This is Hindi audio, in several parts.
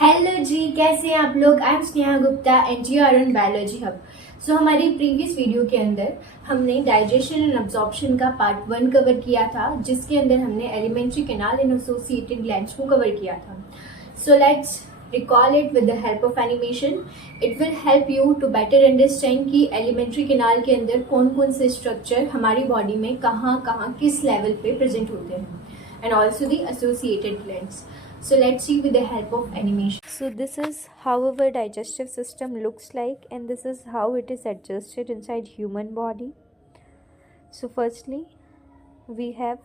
हेलो जी, कैसे हैं आप लोग। I am Sneha Gupta and you are on biology hub. So हमारी प्रीवियस वीडियो के अंदर हमने डाइजेशन एंड अब्जॉर्प्शन का पार्ट 1 कवर किया था, जिसके अंदर हमने alimentary canal and associated glands को कवर किया था। So let's recall it with the help of animation. It will help you to better understand कि एलिमेंट्री कैनाल के अंदर कौन कौन से स्ट्रक्चर हमारी बॉडी में कहाँ कहाँ किस लेवल पे प्रेजेंट होते हैं, and also the associated glands. So let's see with the help of animation. So this is how our digestive system looks like, and this is how it is adjusted inside human body. So firstly, we have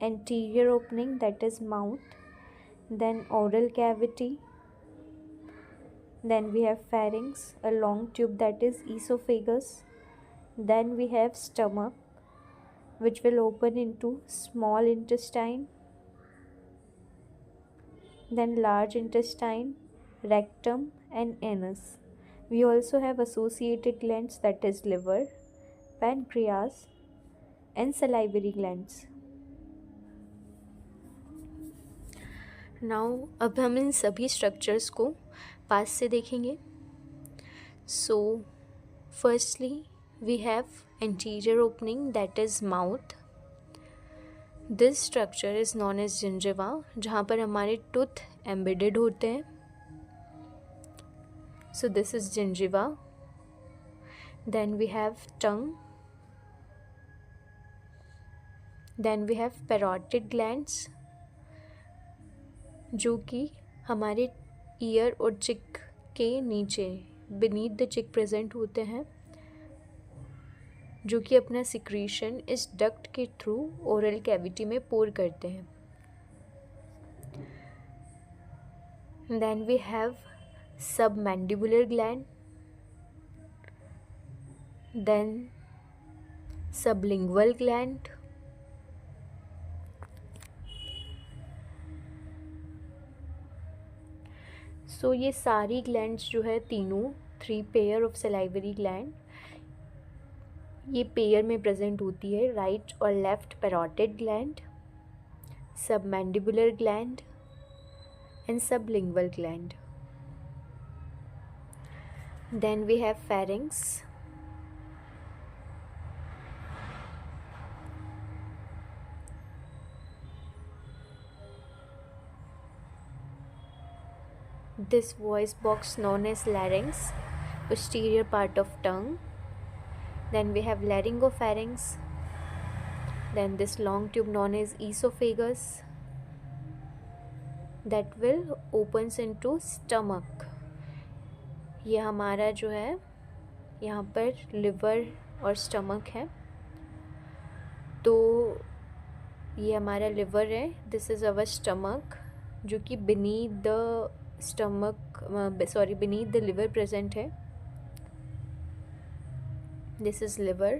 anterior opening, that is mouth, then oral cavity, then we have pharynx, a long tube, that is esophagus, then we have stomach, which will open into small intestine, then large intestine, rectum and anus. We also have associated glands, that is liver, pancreas and salivary glands. Now अब हम इन सभी स्ट्रक्चर्स को पास से देखेंगे. So firstly we have anterior opening, that is mouth. This structure is known as gingiva, जहाँ पर हमारे टूथ एम्बेडेड होते हैं. So this is gingiva. Then we have tongue. Then we have parotid glands, जो कि हमारे ईयर और चिक के नीचे beneath the चिक प्रेजेंट होते हैं, जो कि अपना सिक्रीशन इस डक्ट के थ्रू ओरल कैविटी में पोर करते हैं. Then we have submandibular gland, then sublingual gland, सो ये सारी ग्लैंड्स जो है तीनों 3 पेयर ऑफ सलाइवरी ग्लैंड, ये पेयर में प्रेजेंट होती है. राइट और left parotid gland, submandibular gland and sublingual gland. Then we have pharynx, this voice box known as larynx, posterior part of tongue. Then we have laryngopharynx, then this long tube known as esophagus that will opens into stomach. ये हमारा जो है यहाँ पर लिवर और स्टमक है, तो ये हमारा लिवर है. दिस इज़ अवर स्टमक, जो कि beneath the stomach beneath the liver present है. This is liver.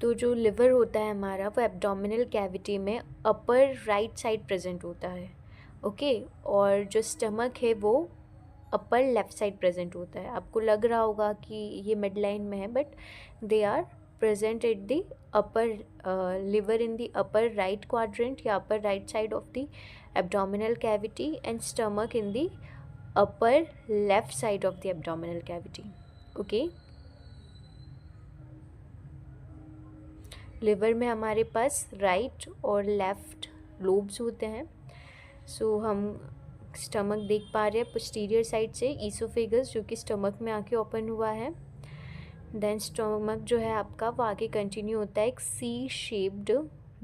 तो जो लिवर होता है हमारा, वो एब्डोमिनल कैविटी में अपर राइट साइड प्रेजेंट होता है. ओके और जो स्टमक है वो अपर लेफ़्ट साइड प्रेजेंट होता है. आपको लग रहा होगा कि ये मिड लाइन में है, but they are present at the upper liver in the upper right quadrant या upper right side of the abdominal cavity, and stomach in the upper left side of the abdominal cavity. Okay, liver में हमारे पास राइट और लेफ्ट लोब्स होते हैं. सो हम स्टमक देख पा रहे हैं पोस्टीरियर साइड से, ईसोफेगस जो कि स्टमक में आके ओपन हुआ है. देन स्टमक जो है आपका वो आगे कंटिन्यू होता है एक सी शेप्ड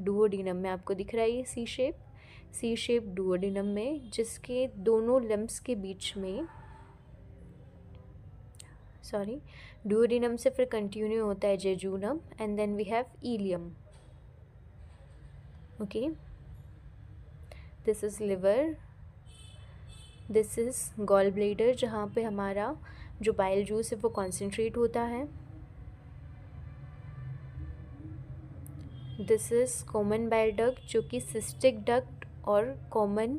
डुओडिनम में. आपको दिख रहा है ये सी शेप डुओडिनम में, जिसके दोनों लिम्ब्स के बीच में डुओडिनम से फिर कंटिन्यू होता है jejunum, and then we have ileum. Okay, this is liver, this is gall bladder, जहाँ पे हमारा जो बाइल जूस है वो कॉन्सेंट्रेट होता है. This is common bile duct, जो कि सिस्टिक डक्ट और कॉमन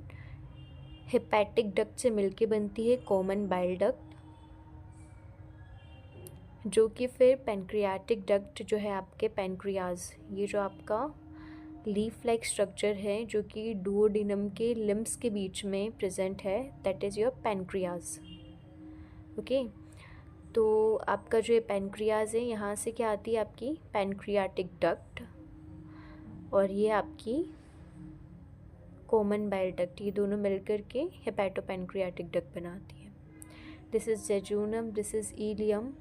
हेपेटिक डक्ट से मिलके बनती है कॉमन बाइल डक्ट, जो कि फिर पैनक्रियाटिक डक्ट जो है आपके पैनक्रियाज, ये जो आपका लीफ लाइक स्ट्रक्चर है जो कि डुओडेनम के लिम्ब्स के बीच में प्रेजेंट है, that is your pancreas. Okay, तो आपका जो ये पैनक्रियाज है, यहाँ से क्या आती है आपकी पैनक्रियाटिक डक्ट, और ये आपकी कॉमन बाइल डक्ट, ये दोनों मिलकर के हेपेटोपैनक्रियाटिक डक्ट बनाती है। This is jejunum, this is ileum.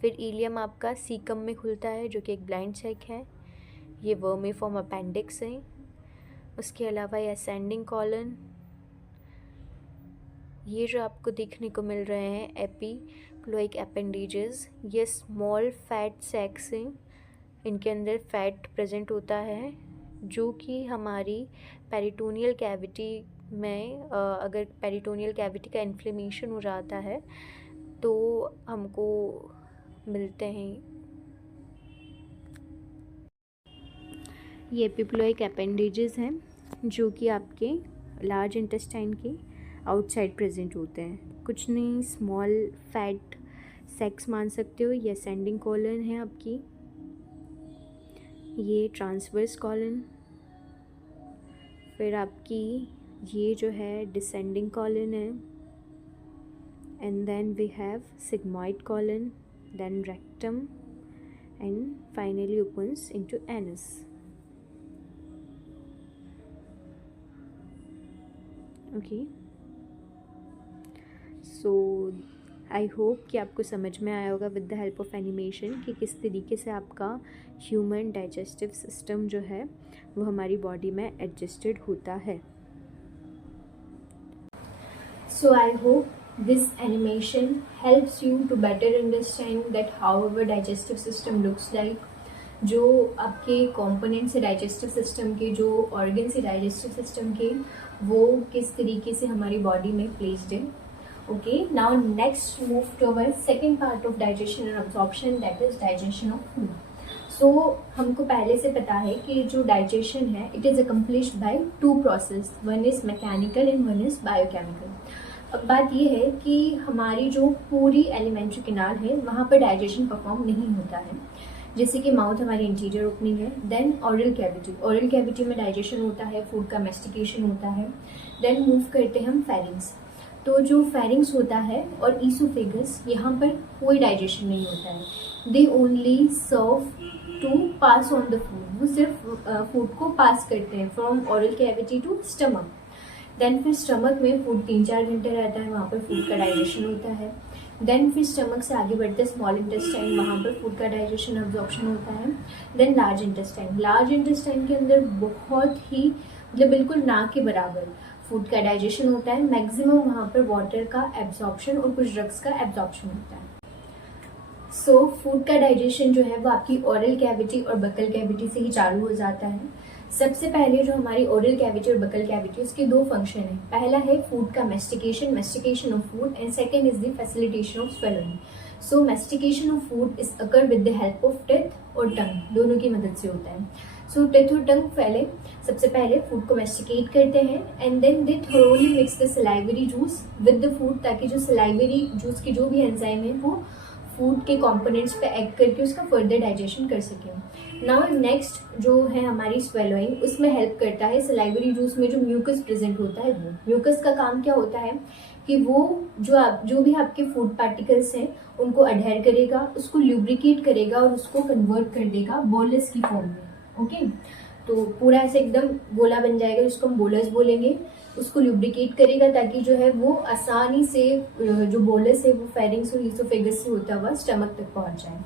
फिर इलियम आपका सीकम में खुलता है जो कि एक ब्लाइंड सेक है। ये वर्मीफॉर्म अपेंडिक्स है। उसके अलावा ये असेंडिंग कॉलन, ये जो आपको देखने को मिल रहे हैं एपीक्लोइक अपेंडेजेस, ये स्मॉल फैट सैक्स हैं। इनके अंदर फैट प्रेजेंट होता है जो कि हमारी पेरिटोनियल कैविटी में अगर पेरिटोनियल कैविटी का इन्फ्लेमेशन हो जाता है तो हमको मिलते हैं। ये एपिप्लोइक अपेंडेजेस हैं जो कि आपके लार्ज इंटेस्टाइन के आउटसाइड प्रेजेंट होते हैं। कुछ नहीं, स्मॉल फैट सेक्स मान सकते हो। ये असेंडिंग कॉलन है आपकी, ये ट्रांसवर्स कॉलन, फिर आपकी ये जो है डिसेंडिंग कॉलन है, and then we have sigmoid colon, then rectum, and finally opens into anus. Okay, so I hope कि आपको समझ में आया होगा with the help of animation कि किस तरीके से आपका ह्यूमन डाइजेस्टिव सिस्टम जो है वो हमारी बॉडी में एडजस्टेड होता है। So I hope this animation helps you to better understand that how our digestive system looks like. जो आपके कंपोनेंट्स है डाइजेस्टिव सिस्टम के, जो ऑर्गन्स है डाइजेस्टिव सिस्टम के, वो किस तरीके से हमारी बॉडी में प्लेस्ड है। Okay, now next move to our second part of digestion and absorption, that is digestion of food. So हमको पहले से पता है कि जो डाइजेशन है it is accomplished by two process, one is mechanical and one is biochemical. अब बात ये है कि हमारी जो पूरी एलिमेंट्री कैनाल है वहाँ पर डाइजेशन परफॉर्म नहीं होता है। जैसे कि माउथ हमारी इंटीरियर ओपनिंग है, then oral cavity, oral cavity में डाइजेशन होता है, फूड का मेस्टिकेशन होता है, देन मूव करते हैं हम फेरिंग्स। तो जो फेरिंग्स होता है और ईसोफेगस, यहाँ पर कोई डाइजेशन नहीं होता है। They only serve to pass on the food, वो सिर्फ फूड को पास करते हैं from oral cavity to stomach. Then फिर स्टमक में फूड 3-4 घंटे रहता है, वहाँ पर फूड का डाइजेशन होता है। देन फिर स्टमक से आगे बढ़ते हैं स्मॉल इंटेस्टाइन, वहाँ पर फूड का डाइजेशन अब्जॉर्प्शन होता है। Then large intestine, large intestine के अंदर बहुत ही मतलब बिल्कुल ना के बराबर फूड का डाइजेशन होता है। मैक्सिमम वहाँ पर वाटर का एब्जॉर्प्शन और कुछ ड्रग्स का एब्जॉर्प्शन होता है। सो फूड का डाइजेशन जो है वो आपकी ओरल कैविटी और बकल कैविटी से ही चालू हो जाता है। सबसे पहले जो हमारी ओरल कैविटी और बकल कैविटी, उसके दो फंक्शन है। पहला है फूड का mastication of food, and second is the facilitation of swallowing. So mastication of food is occur with the help of teeth और टंग, दोनों की मदद से होता है। सो टेथ और टंग पहले सबसे पहले फूड को मेस्टिकेट करते हैं, and then they thoroughly mix the salivary juice with the food, ताकि जो सलाइवरी जूस की जो भी एंजाइम है वो फूड के कंपोनेंट्स पे एक्ट करके उसका फर्दर डाइजेशन कर सकें। नाउ नेक्स्ट जो है हमारी स्वेलोइंग, उसमें हेल्प करता है सलाइवरी जूस में जो म्यूकस प्रेजेंट होता है वो। म्यूकस का काम क्या होता है कि वो जो भी आपके फूड पार्टिकल्स हैं उनको अडहेर करेगा, उसको ल्यूब्रिकेट करेगा और उसको कन्वर्ट कर देगा बोलस की फॉर्म में। ओके, तो पूरा ऐसे एकदम गोला बन जाएगा जिसको हम बोलस बोलेंगे। उसको ल्यूब्रिकेट करेगा ताकि जो है वो आसानी से जो बोलस है वो फेरिंग्स और ईसोफेगस से होता हुआ स्टमक तक पहुंच जाए।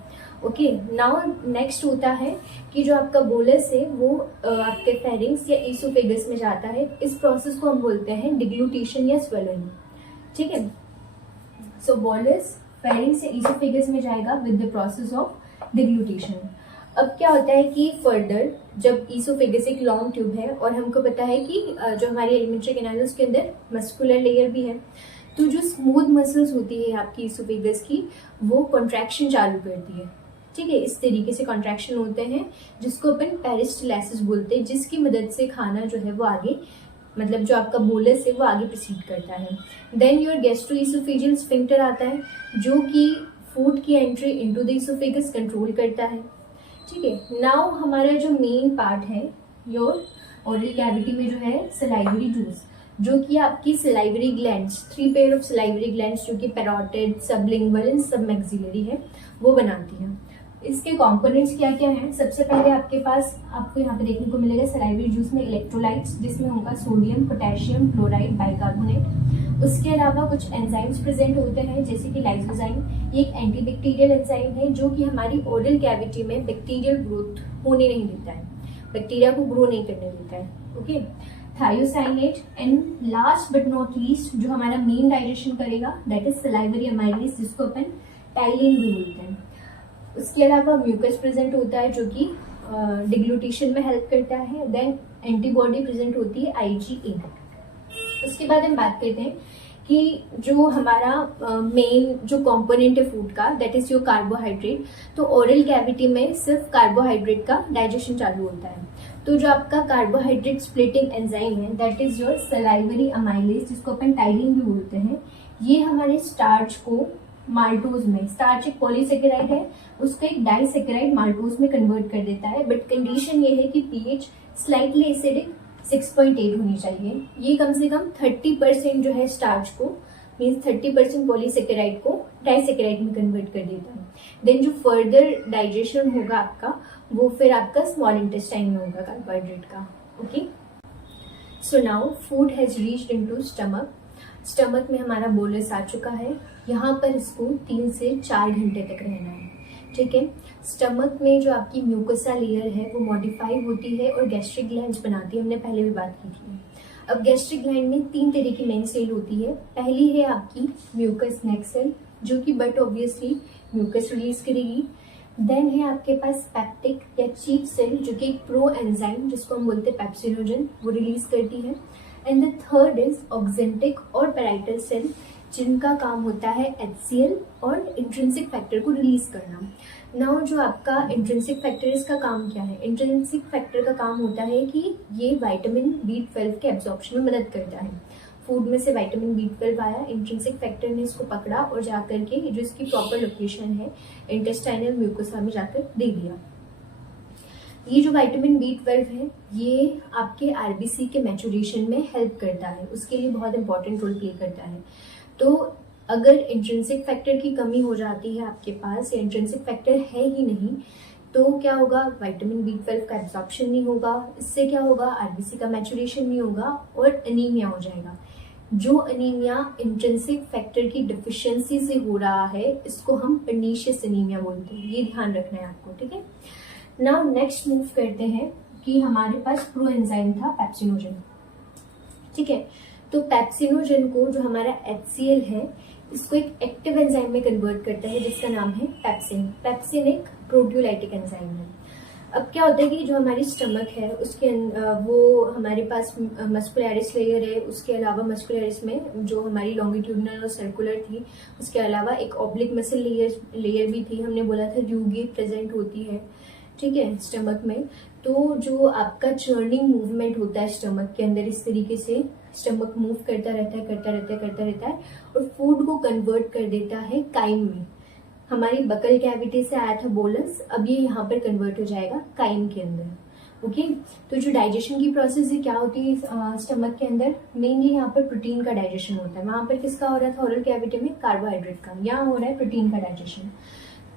ओके, नाउ नेक्स्ट होता है कि जो आपका बोलस है वो आपके फेरिंग्स या ईसोफेगस में जाता है। इस प्रोसेस को हम बोलते हैं डिग्लूटेशन या स्वेलोइंग। ठीक है, सो बोलस फेरिंग्स या ईसोफेगस में जाएगा विद द प्रोसेस ऑफ डिग्लूटेशन। अब क्या होता है कि फर्दर जब ईसोफेगस एक लॉन्ग ट्यूब है और हमको पता है कि जो हमारी एलिमेंट्री कैनाल है उसके अंदर मस्कुलर लेयर भी है, तो जो स्मूथ मसल्स होती है आपकी ईसोफेगस की वो कॉन्ट्रैक्शन चालू करती है। ठीक है, इस तरीके से कॉन्ट्रैक्शन होते हैं जिसको अपन पेरिस्टालसिस बोलते हैं, जिसकी मदद से खाना जो है वो आगे मतलब जो आपका बोलस है वो आगे प्रोसीड करता है। देन योर गैस्ट्रोईसोफेजियल स्फिंक्टर आता है जो कि फूड की entry into the oesophagus control करता है। ठीक है। नाउ हमारा जो मेन पार्ट है योर ओरल कैविटी में जो है सलाइवरी जूस, जो कि आपकी salivary glands, 3 pair of salivary glands जो कि पैरोटिड, सबलिंगुअल एंड सबमैक्सिलरी है, वो बनाती हैं। इसके कंपोनेंट्स क्या क्या हैं? सबसे पहले आपके पास आपको यहाँ पे देखने को मिलेगा सलाइवरी जूस में इलेक्ट्रोलाइट्स, जिसमें होगा सोडियम, पोटेशियम, क्लोराइड, बाइकार्बोनेट। उसके अलावा कुछ एंजाइम्स प्रेजेंट होते हैं जैसे कि लाइसोजाइम। ये एक एंटीबैक्टीरियल एंजाइम है जो कि हमारी ओरल कैविटी में बैक्टीरियल ग्रोथ होने नहीं देता है, बैक्टीरिया को ग्रो नहीं करने देता है। Okay, thiocyanate. And last but not least जो हमारा मेन डाइजेशन करेगा दैट इज सलाइवरी अमाइलेज, जिसको अपन टाइलिन भी बोलते हैं। उसके अलावा म्यूकस प्रेजेंट होता है जो कि डिग्लूटेशन में हेल्प करता है। देन एंटीबॉडी प्रेजेंट होती है IgA। उसके बाद हम बात करते हैं कि जो हमारा मेन जो कंपोनेंट है फूड का दैट इज योर कार्बोहाइड्रेट। तो ओरल कैविटी में सिर्फ कार्बोहाइड्रेट का डाइजेशन चालू होता है। तो जो आपका कार्बोहाइड्रेट स्प्लिटिंग एंजाइम है that is your salivary amylase, जिसको अपन टाइलिन भी बोलते हैं, ये हमारे स्टार्च को माल्टोज में, स्टार्च एक पॉलीसेकेराइड है, उसको एक डाइसेकेराइड माल्टोज में कन्वर्ट कर देता है। बट कंडीशन ये है कि पीएच स्लाइटली एसिडिक 6.8 होनी चाहिए। ये कम से कम 30% जो है स्टार्च को, मीन्स 30% पॉलीसेकेराइड को डाइसेकेराइड में कन्वर्ट कर देता है। देन जो फर्दर डाइजेशन होगा आपका वो फिर आपका स्मॉल इंटेस्टाइन में होगा कार्बोहाइड्रेट का। Okay, so now food has reached into stomach. Stomach में हमारा बोलस आ चुका है, यहाँ पर इसको 3 से 4 घंटे तक रहना है। ठीक है, स्टमक में जो आपकी म्यूकोसा लेयर है वो मॉडिफाई होती है और गैस्ट्रिक ग्लैंड्स बनाती है, हमने पहले भी बात की थी। अब गैस्ट्रिक ग्लैंड में 3 तरह की मेन सेल होती है। पहली है आपकी म्यूकस नेक सेल जो कि बट ऑब्वियसली म्यूकस रिलीज करेगी। देन है आपके पास पैप्टिक या चीफ सेल जो कि एक प्रो एंजाइम जिसको हम बोलते हैं पेप्सिनोजन, वो रिलीज करती है। And the third is oxyntic और पैराइटल सेल जिनका काम होता है HCl और इंट्रिंसिक फैक्टर को रिलीज करना। नाउ जो आपका इंट्रिंसिक फैक्टर, इसका काम क्या है? इंट्रिंसिक फैक्टर का काम होता है कि ये विटामिन B12 के एब्जॉर्प्शन में मदद करता है। फूड में से विटामिन B12 आया, इंट्रिंसिक फैक्टर ने इसको पकड़ा और जाकर के जो इसकी प्रॉपर लोकेशन है इंटेस्टाइनल म्यूकोसा में जाकर दे दिया। ये जो विटामिन B12 है ये आपके RBC के मैचुरेशन में हेल्प करता है, उसके लिए बहुत इंपॉर्टेंट रोल प्ले करता है। तो अगर इंट्रिंसिक फैक्टर की कमी हो जाती है आपके पास या इंट्रिंसिक फैक्टर है ही नहीं तो क्या होगा? विटामिन B12 का एब्जॉर्प्शन नहीं होगा, इससे क्या होगा? RBC का मैचुरेशन नहीं होगा और एनीमिया हो जाएगा। जो एनीमिया इंट्रिंसिक फैक्टर की डिफिशियंसी से हो रहा है इसको हम पर्नीशियस एनीमिया बोलते हैं, ये ध्यान रखना है आपको। ठीक है, नाउ नेक्स्ट मूव करते हैं कि हमारे पास प्रो एंजाइम था पेप्सिनोजन। ठीक है, तो पेप्सिनोजन को जो हमारा HCl है इसको एक एक्टिव एंजाइम में कन्वर्ट करता है जिसका नाम है पेप्सिन। पेप्सिन एक प्रोटियोलाइटिक एंजाइम है। अब क्या होता है कि जो हमारी स्टमक है उसके वो हमारे पास मस्कुलरिस लेयर है, उसके अलावा मस्कुलरिस में जो हमारी लॉन्गिट्यूडनल और सर्कुलर थी, उसके अलावा एक ऑब्लिक मसल लेयर भी थी। हमने बोला था र्यूगी प्रेजेंट होती है, ठीक है, स्टमक में। तो जो आपका चर्निंग मूवमेंट होता है स्टमक के अंदर, इस तरीके से स्टमक मूव करता रहता है और फूड को कन्वर्ट कर देता है काइम में। हमारी बकल कैविटी से आया था बोलस, अब ये यहाँ पर कन्वर्ट हो जाएगा काइम के अंदर। ओके, तो जो डाइजेशन की प्रोसेस है क्या होती है स्टमक के अंदर? मेनली यहाँ पर प्रोटीन का डाइजेशन होता है। वहां पर किसका हो रहा था ओरल कैविटी में? कार्बोहाइड्रेट का। यहाँ हो रहा है प्रोटीन का डाइजेशन।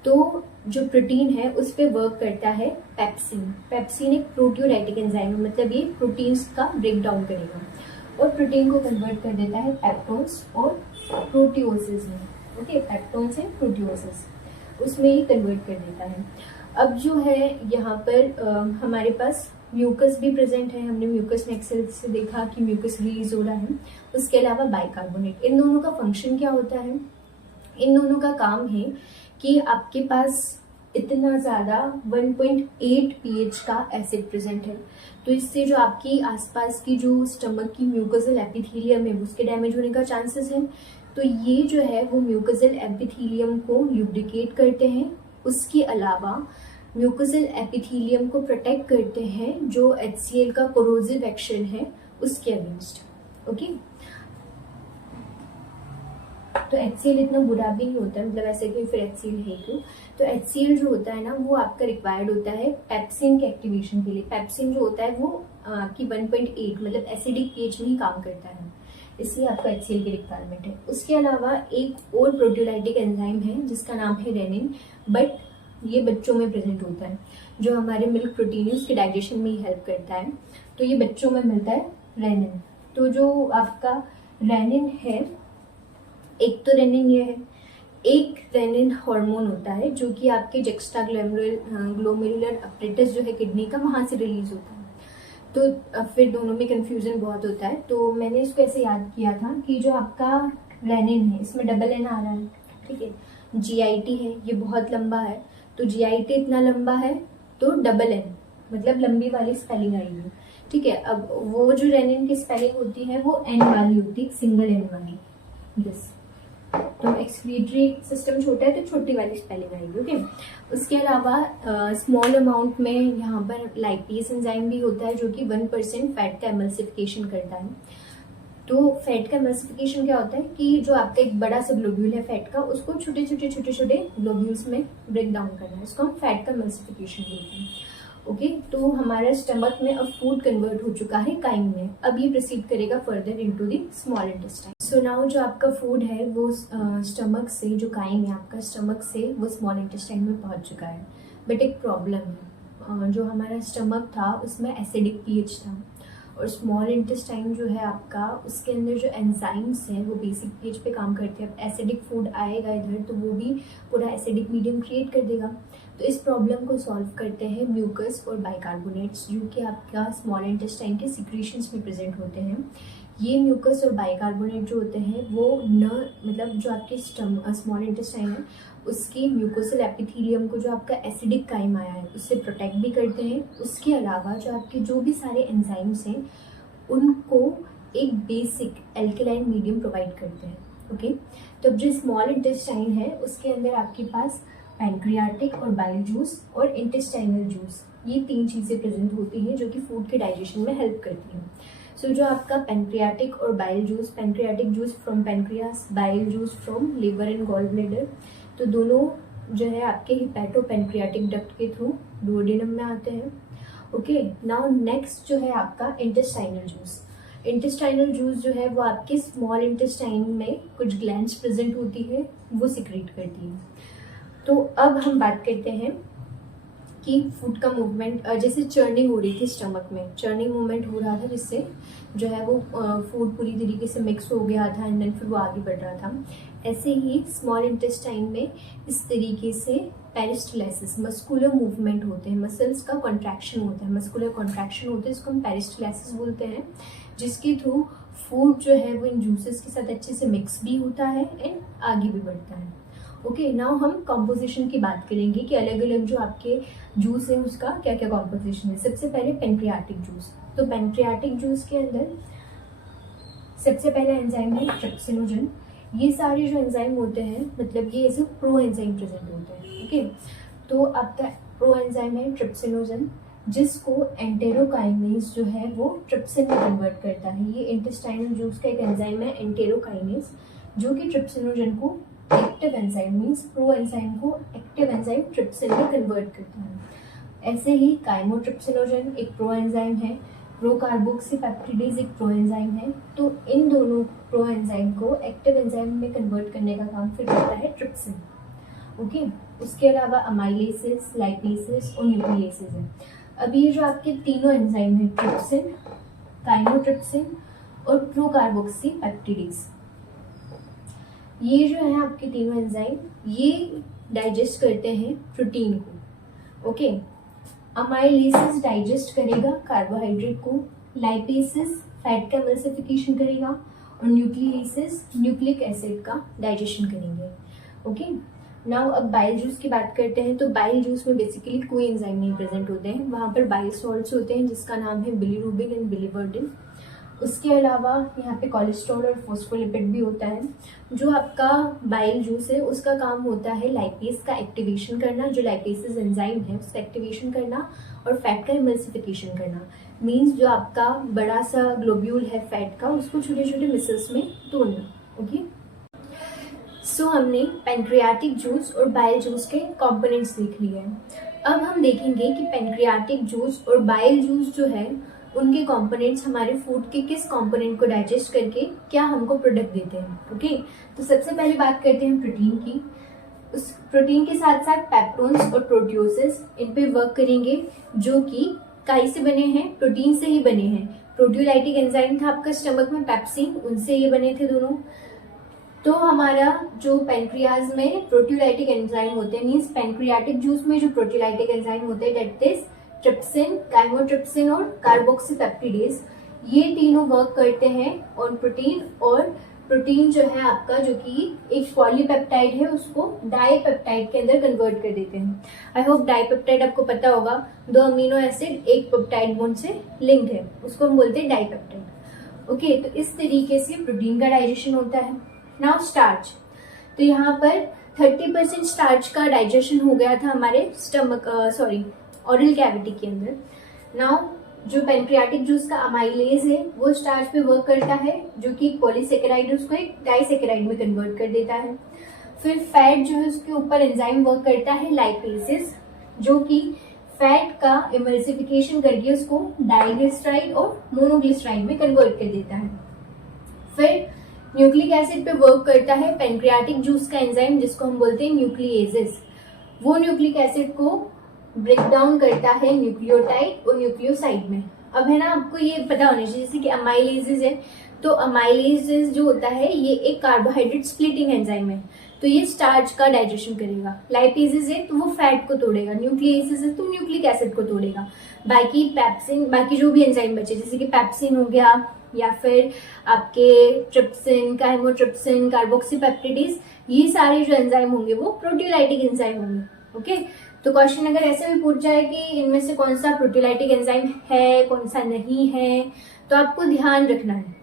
तो जो प्रोटीन है उस पर वर्क करता है पेप्सिन। पेप्सिन एक प्रोटियोलाइटिक एंजाइम है, मतलब ये प्रोटीन्स का ब्रेक डाउन करेगा और प्रोटीन को कन्वर्ट कर देता है पेप्टोन्स और प्रोटियोसिस में। ओके, पेप्टोन्स है प्रोटियोसिस, उसमें ये कन्वर्ट कर देता है। अब जो है यहाँ पर हमारे पास म्यूकस भी प्रेजेंट है। हमने म्यूकस नेक्सेल से देखा कि म्यूकस रिलीज हो रहा है। उसके अलावा बाइकार्बोनेट, इन दोनों का फंक्शन क्या होता है? इन दोनों का काम है कि आपके पास इतना ज्यादा 1.8 pH का एसिड प्रेजेंट है, तो इससे जो आपकी आसपास की जो स्टमक की म्यूकोसल एपिथेलियम है उसके डैमेज होने का चांसेस है। तो ये जो है वो म्यूकोसल एपिथेलियम को ल्यूब्रिकेट करते हैं। उसके अलावा म्यूकोसल एपिथेलियम को प्रोटेक्ट करते हैं जो HCl का कोरोसिव एक्शन है उसके अगेंस्ट। ओके, तो HCl इतना बुरा भी नहीं होता है, मतलब ऐसे कि फिर HCl है क्यों। तो HCl जो होता है ना वो आपका रिक्वायर्ड होता है पेप्सिन के एक्टिवेशन के लिए। पेप्सिन जो होता है वो आपकी 1.8 मतलब एसिडिक pH में ही काम करता है, इसलिए आपका HCl की रिक्वायरमेंट है। उसके अलावा एक और प्रोटियोलाइटिक एंजाइम है जिसका नाम है रेनिन, बट ये बच्चों में प्रेजेंट होता है, जो हमारे मिल्क प्रोटीन है उसके डाइजेशन में ही हेल्प करता है। तो ये बच्चों में मिलता है रेनिन। तो जो आपका रेनिन है, एक तो रेनिन ये है, एक रेनिन हार्मोन होता है जो कि आपके जेक्स्ट्रा ग्लोमेरुलर अपरेटस जो है किडनी का, वहां से रिलीज होता है। तो फिर दोनों में कंफ्यूजन बहुत होता है, तो मैंने इसको ऐसे याद किया था कि जो आपका रेनिन है इसमें डबल एन आ रहा है, ठीक है। GIT है, ये बहुत लंबा है, तो GIT इतना लंबा है तो डबल एन मतलब लंबी वाली स्पेलिंग आएगी, ठीक है। अब वो जो रेनिन की स्पेलिंग होती है वो एन वाली होती है, सिंगल एन वाली, दिस। तो एक्सक्रीटरी सिस्टम छोटा है तो छोटी वाली स्पेलिंग आएगी, ओके। उसके अलावा स्मॉल अमाउंट में यहाँ पर लाइपेज एंजाइम भी होता है जो कि 1% फैट का एमल्सिफिकेशन करता है। तो फैट का एमल्सिफिकेशन क्या होता है कि जो आपका एक बड़ा सा ग्लोब्यूल है फैट का, उसको छोटे छोटे ग्लोब्यूल्स में ब्रेक डाउन करना है, इसको हम फैट का एमल्सिफिकेशन बोलते हैं, ओके। तो हमारे स्टमक में अब फूड कन्वर्ट हो चुका है काइम में, अब ये प्रोसीड करेगा further into the small intestine. So now जो आपका फूड है वो स्टमक से, जो काइम है आपका स्टमक से, वो स्मॉल इंटेस्टाइन में पहुंच चुका है। बट एक प्रॉब्लम है, जो हमारा स्टमक था उसमें एसिडिक pH था, और स्मॉल इंटेस्टाइन जो है आपका, उसके अंदर जो एंजाइम्स हैं वो बेसिक pH पे काम करते हैं। अब एसिडिक फूड आएगा इधर तो वो भी पूरा एसिडिक मीडियम क्रिएट कर देगा। तो इस प्रॉब्लम को सॉल्व करते हैं म्यूकस और बाइकार्बोनेट्स, जो कि आपका स्मॉल इंटेस्टाइन के सिक्रीशंस में प्रेजेंट होते हैं। ये म्यूकस और बाइकार्बोनेट जो होते हैं वो मतलब जो आपके स्मॉल इंटेस्टाइन है उसकी म्यूकोसल एपिथेलियम को, जो आपका एसिडिक काइम आया है, उससे प्रोटेक्ट भी करते हैं। उसके अलावा जो आपके जो भी सारे एंजाइम्स हैं उनको एक बेसिक एल्केलाइन मीडियम प्रोवाइड करते हैं, ओके। तो जो स्मॉल इंटेस्टाइन है उसके अंदर आपके पास पैनक्रियाटिक और बाइल जूस और इंटेस्टाइनल जूस, ये 3 चीज़ें प्रेजेंट होती हैं जो कि फूड के डाइजेशन में हेल्प करती हैं। सो जो आपका पैनक्रियाटिक और bile juice, pancreatic juice from pancreas, bile juice from liver and gall bladder, तो दोनों जो है आपके हिपैटो पैनक्रियाटिक डक्ट के थ्रू डुओडेनम में आते हैं, ओके। नाउ नेक्स्ट जो है आपका इंटेस्टाइनल जूस। इंटेस्टाइनल जूस जो है वो आपके स्मॉल इंटेस्टाइन में कुछ ग्लैंड्स प्रेजेंट होती है, वो सिक्रीट करती है। तो अब हम बात करते हैं कि फूड का मूवमेंट, जैसे चर्निंग हो रही थी स्टमक में, चर्निंग मूवमेंट हो रहा था जिससे जो है वो फूड पूरी तरीके से मिक्स हो गया था एंड देन फिर वो आगे बढ़ रहा था। ऐसे ही स्मॉल इंटेस्टाइन में इस तरीके से पेरिस्टलाइसिस, मस्कुलर मूवमेंट होते हैं, मसल्स का कॉन्ट्रैक्शन होता है, मस्कुलर कॉन्ट्रैक्शन होता है, इसको हम पेरिस्टलाइसिस बोलते हैं, जिसके थ्रू फूड जो है वो इन जूसेस के साथ अच्छे से मिक्स भी होता है एंड आगे भी बढ़ता है, ओके। नाउ हम कॉम्पोजिशन की बात करेंगे कि अलग अलग जो आपके जूस है उसका क्या क्या कॉम्पोजिशन है। सबसे पहले पैनक्रियाटिक जूस। तो पैनक्रियाटिक जूस के अंदर सबसे पहला एंजाइम है ट्रिप्सिनोजन। ये सारे जो एंजाइम होते हैं, मतलब ये ऐसे प्रो एंजाइम प्रेजेंट होते हैं, ओके। तो आपका प्रो एंजाइम है ट्रिप्सिनोजन, जिसको एंटेरोकाइनेज जो है वो ट्रिप्सिन में कन्वर्ट करता है। ये इंटेस्टाइनल जूस का एक एंजाइम है एंटेरोकाइनेज, जो कि ट्रिप्सिनोजन को active enzyme means pro enzyme को एक्टिव एंजाइम ट्रिप्सिन में कन्वर्ट करता है। ऐसे ही काइमोट्रिप्सिनोजन एक प्रो एंजाइम है, प्रोकार्बोक्सीपेप्टिडेज एक प्रो एंजाइम है। तो इन दोनों प्रो एंजाइम को एक्टिव एंजाइम में कन्वर्ट करने का काम फिर करता है ट्रिप्सिन, ओके। उसके अलावा अमाइलेसिस, लाइपेसिस और न्यूक्लियेसिस है। अब ये जो आपके तीनों एंजाइम है, ट्रिप्सिन, काइमोट्रिप्सिन और प्रोकार्बोक्सीपेप्टिडेज, ये जो है आपके तीनों एंजाइम, ये डाइजेस्ट करते हैं प्रोटीन को, ओके। अमाइलेसिस डाइजेस्ट करेगा कार्बोहाइड्रेट को, लाइपेसिस फैट का एमल्सिफिकेशन करेगा और न्यूक्लियेसिस न्यूक्लिक एसिड का डाइजेशन करेंगे, ओके। नाउ अब बाइल जूस की बात करते हैं। तो बाइल जूस में बेसिकली कोई एंजाइम नहीं प्रेजेंट होते हैं, वहाँ पर बाइल सॉल्ट्स होते हैं जिसका नाम है बिलीरुबिन एंड बिलीवर्डिन। उसके अलावा यहाँ पे कोलेस्ट्रॉल और फोस्फोलिपिड भी होता है। जो आपका बाइल जूस है उसका काम होता है लाइपेज का एक्टिवेशन करना, जो लाइपेसेस एंजाइम है उसका एक्टिवेशन करना और फैट का एमल्सिफिकेशन करना। मीन्स जो आपका बड़ा सा ग्लोब्यूल है फैट का, उसको छोटे छोटे मिसल्स में तोड़ना, ओके। सो हमने पैंक्रियाटिक जूस और बाइल जूस के कंपोनेंट्स देख लिए हैं। अब हम देखेंगे कि पैंक्रियाटिक जूस और बाइल जूस जो है उनके कंपोनेंट्स हमारे फूड के किस कंपोनेंट को डाइजेस्ट करके क्या हमको प्रोडक्ट देते हैं। ओके, तो सबसे पहले बात करते हैं प्रोटीन की। उस प्रोटीन के साथ साथ पेप्टोन्स और प्रोटियोसिस इन पे वर्क करेंगे, जो कि काई से बने हैं, प्रोटीन से ही बने हैं। प्रोटियोलाइटिक एंजाइम था आपका स्टमक में, पेप्सिन, उनसे ये बने थे दोनों। तो हमारा जो पैंक्रियाज में प्रोटियोलाइटिक एंजाइम होते हैं, मींस पैंक्रियाटिक जूस में जो प्रोटियोलाइटिक एंजाइम होते हैं, दैट इज ट्रिप्सिन, काइमोट्रिप्सिन और कार्बोक्सीपेप्टिडेज, ये तीनों वर्क करते हैं ऑन प्रोटीन। और प्रोटीन जो है आपका, जो कि एक पॉलीपेप्टाइड है, उसको डाइपेप्टाइड के अंदर कन्वर्ट कर देते हैं। आई होप डाइपेप्टाइड आपको पता होगा, 2 अमीनो एसिड एक पेप्टाइड बॉन्ड से लिंक्ड है, उसको हम बोलते हैं डाइपेप्टाइड। ओके, तो इस तरीके से प्रोटीन का डाइजेशन होता है। नाउ स्टार्च, तो यहाँ पर 30% स्टार्च का डाइजेशन हो गया था हमारे स्टमक ऑरल कैविटी के अंदर। नाउ जो पैंक्रियाटिक जूस का अमाइलेज है वो स्टार्च पे वर्क करता है, जो कि पॉलीसेकेराइड उसको एक डाइसेकेराइड में कन्वर्ट कर देता है। फिर फैट जो है उसके ऊपर एंजाइम वर्क करता है लाइपेसेस, जो कि फैट का इमल्सिफिकेशन करके उसको डाइग्लिसराइड और मोनोग्लिसराइड में कन्वर्ट कर देता है। फिर न्यूक्लिक एसिड पे वर्क करता है पैंक्रियाटिक जूस का एंजाइम, जिसको हम बोलते हैं न्यूक्लिएजेस। वो न्यूक्लिक एसिड को ब्रेक डाउन करता है न्यूक्लियोटाइड और न्यूक्लियोसाइड में। अब है ना, आपको ये पता होना चाहिए जैसे कि अमाइलेजेस है, तो अमाइलेजेस जो होता है ये एक कार्बोहाइड्रेट स्प्लिटिंग एंजाइम है, तो ये स्टार्च का डाइजेशन करेगा। लाइपेजेस है तो वो फैट को तोड़ेगा, न्यूक्लियेसेस है तो न्यूक्लिक एसिड को तोड़ेगा। बाकी पेप्सिन, बाकी जो भी एंजाइम बचे जैसे कि पेप्सिन हो गया या फिर आपके ट्रिप्सिन, काइमोट्रिप्सिन, कार्बोक्सीपेप्टिडेज, ये सारे जो एंजाइम होंगे वो प्रोटियोलाइटिक एंजाइम होंगे। ओके, तो क्वेश्चन अगर ऐसे भी पूछ जाए कि इनमें से कौन सा प्रोटियोलाइटिक एंजाइम है, कौन सा नहीं है, तो आपको ध्यान रखना है,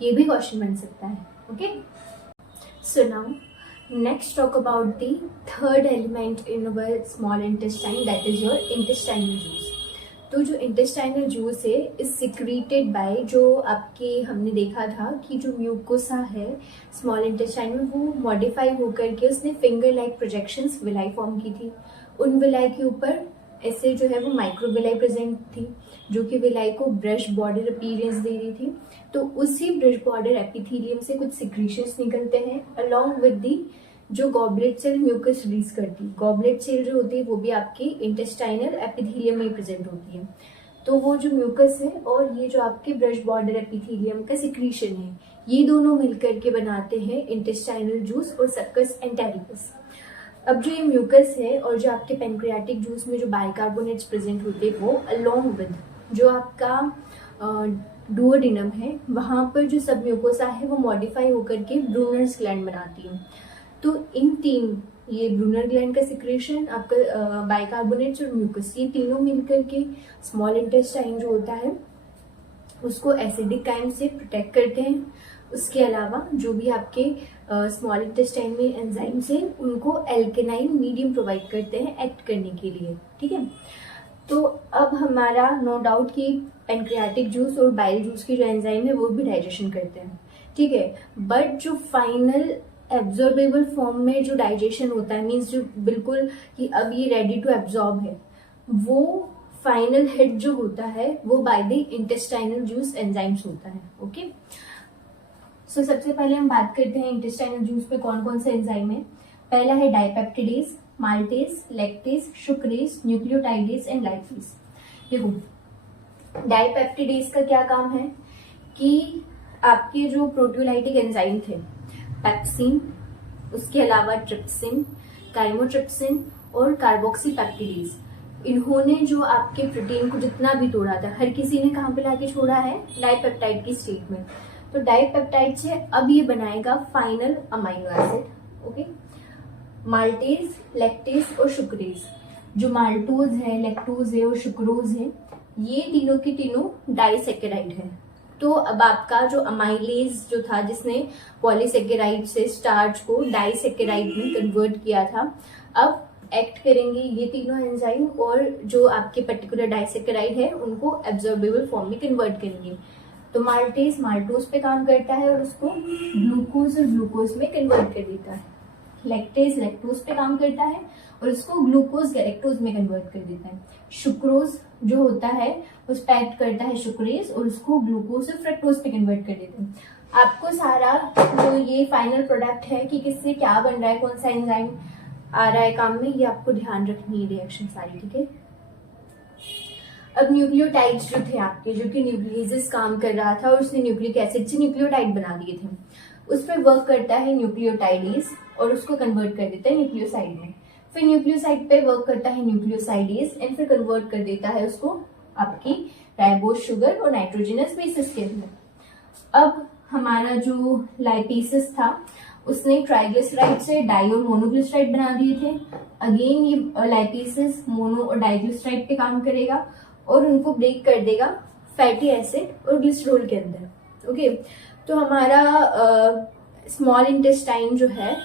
ये भी क्वेश्चन बन सकता है। Okay, so now next talk about the third element in our small intestine, that is your intestinal juice. तो जो इंटेस्टाइनल जूस है इज सिक्रीटेड बाय, जो आपके हमने देखा था कि जो म्यूकोसा है स्मॉल इंटेस्टाइन में, वो मॉडिफाई होकर के उसने finger like projections villi form की थी। उन विलाई के ऊपर ऐसे जो है वो माइक्रोविलाई प्रेजेंट थी, जो कि विलाई को ब्रश बॉर्डर अपीयरेंस दे रही थी। तो उसी ब्रश बॉर्डर एपिथेलियम से कुछ सिक्रीशंस निकलते हैं अलोंग विद दी जो गॉबलेट सेल म्यूकस रिलीज करती है। गॉबलेट सेल जो होती है वो भी आपकी इंटेस्टाइनल एपिथेलियम में प्रेजेंट होती है। तो वो जो म्यूकस है और ये जो आपके ब्रश बॉर्डर एपिथेलियम का सिक्रीशन है, ये दोनों मिलकर के बनाते हैं इंटेस्टाइनल जूस और सक्कस एंटेरिकस। अब जो ये म्यूकस है और जो आपके पैंक्रियाटिक जूस में जो बाइकार्बोनेट्स प्रेजेंट होते हैं, वो अलोंग विद जो आपका डुओडेनम है, वहाँ पर जो सब म्यूकोसा है वो मॉडिफाई होकर के ब्रूनर्स ग्लैंड बनाती है। तो इन तीन, ये ब्रूनर ग्लैंड का सिक्रेशन, आपका बाइकार्बोनेट्स और म्यूकस, ये तीनों मिलकर के स्मॉल इंटेस्टाइन जो होता है उसको एसिडिक काइम से प्रोटेक्ट करते हैं। उसके अलावा जो भी आपके स्मॉल इंटेस्टाइन में एंजाइम्स हैं उनको एल्केनाइन मीडियम प्रोवाइड करते हैं एक्ट करने के लिए। ठीक है, तो अब हमारा नो डाउट कि पैंक्रियाटिक जूस और बाइल जूस की जो एंजाइम है वो भी डाइजेशन करते हैं। ठीक है, बट जो फाइनल एब्जॉर्बेबल फॉर्म में जो डाइजेशन होता है, मीन्स जो बिल्कुल कि अब ये रेडी टू एब्जॉर्ब है, वो फाइनल हिट जो होता है वो by the intestinal juice enzymes होता है। ओके, सो सबसे पहले हम बात करते हैं इंटेस्टाइनल जूस पे कौन कौन से एंजाइम है। पहला है dipeptidase, maltase, lactase, sucrase, nucleotidase and lipase. देखो, डाइपेप्टिडेज का क्या काम है कि आपके जो प्रोटियोलाइटिक एंजाइम थे पेप्सिन, उसके अलावा ट्रिप्सिन, काइमोट्रिप्सिन और कार्बोक्सीपेप्टिडेज, इन्होंने जो आपके प्रोटीन को जितना भी तोड़ा था, हर किसी ने कहाँ पे लाके छोड़ा है, डाइपेप्टाइड की स्टेट में। तो डाइपेप्टाइड से अब ये बनाएगा final amino acid. Okay, maltase, lactase और सुक्रेज। जो माल्टोज है, लैक्टोज है और सुक्रोज है, ये तीनों के तीनों डाइसेकेराइड है। तो अब आपका जो अमाइलेज जो था, जिसने पॉलीसेकेराइड से स्टार्च को डाइसेकेराइड में कन्वर्ट किया था, अब एक्ट करेंगे ये तीनों एंजाइम और जो आपके पर्टिकुलर डाइसेकेराइड है उनको एब्जॉर्बेबल फॉर्म में कन्वर्ट करेंगे। तो माल्टेज माल्टोज पे काम करता है और उसको ग्लूकोज और ग्लूकोज में कन्वर्ट कर देता है। लैक्टेज लैक्टोज पे काम करता है और उसको ग्लूकोज गैलेक्टोज में कन्वर्ट कर देता है। सुक्रोज जो होता है उस पे एक्ट करता है सुक्रेज और उसको ग्लूकोज और फ्रक्टोज पे कन्वर्ट कर देता है। आपको सारा जो ये फाइनल प्रोडक्ट है कि किससे क्या बन रहा है, कौन सा एंजाइम आ रहा है काम में, ये आपको ध्यान रखनी है रिएक्शन सारी, ठीक है। अब न्यूक्लियोटाइड्स जो थे आपके, जो कि न्यूक्लियस काम कर रहा था और उसने न्यूक्लिक एसिड से न्यूक्लियोटाइड बना दिए थे, उस पर वर्क करता है न्यूक्लियोटाइडेज और उसको कन्वर्ट कर देता है न्यूक्लियोसाइड में। फिर न्यूक्लियोसाइड पे वर्क करता है न्यूक्लियोसाइडेज एंड फिर कन्वर्ट कर देता है उसको आपकी राइबोज शुगर और नाइट्रोजनस बेसिस के अंदर। अब हमारा जो लाइपेसेस था उसने ट्राइग्लिसराइड से डाई और मोनोग्लिसराइड बना दिए थे। अगेन ये लाइपेसेस मोनो और डाइग्लिसराइड पे काम करेगा और उनको ब्रेक कर देगा फैटी एसिड और ग्लिसरॉल के अंदर। ओके, तो हमारा स्मॉल इंटेस्टाइन जो है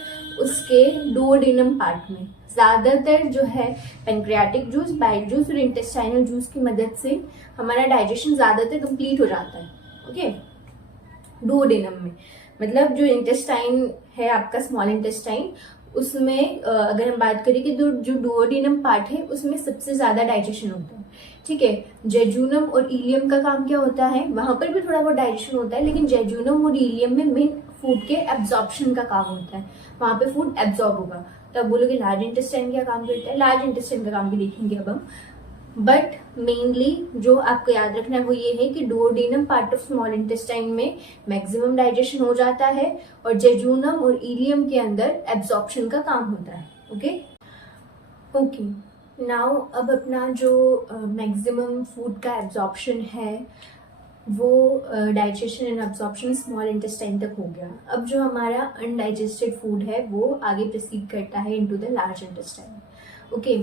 उसके डुओडेनम पार्ट में ज्यादातर जो है पेनक्रियाटिक जूस, बाइल जूस और इंटेस्टाइनल जूस की मदद से हमारा डाइजेशन ज्यादातर कंप्लीट हो जाता है। ओके, डुओडेनम में मतलब जो इंटेस्टाइन है आपका स्मॉल इंटेस्टाइन, उसमें अगर हम बात करें कि जो डुओडेनम पार्ट है उसमें सबसे ज्यादा डाइजेशन होता है, ठीक है। जेजूनम और इलियम का काम क्या होता है, वहां पर भी थोड़ा बहुत डाइजेशन होता है, लेकिन जेजूनम और इलियम में मेन फूड के एब्जॉर्प्शन का काम होता है, वहां पे फूड एब्जॉर्ब होगा। तो आप बोलोगे लार्ज इंटेस्टाइन क्या काम करता है, लार्ज इंटेस्टाइन का काम भी देखेंगे अब हम। बट मेनली जो आपको याद रखना है वो ये है कि duodenum part of small intestine में मैक्सिमम डाइजेशन हो जाता है और जेजूनम और इलियम के अंदर एब्जॉर्प्शन का काम होता है। ओके, नाउ अब अपना जो मैक्सिमम फूड का एब्जॉर्प्शन है वो digestion and absorption small intestine तक हो गया। अब जो हमारा अनडाइजेस्टेड फूड है वो आगे प्रोसीड करता है into the large intestine. Okay,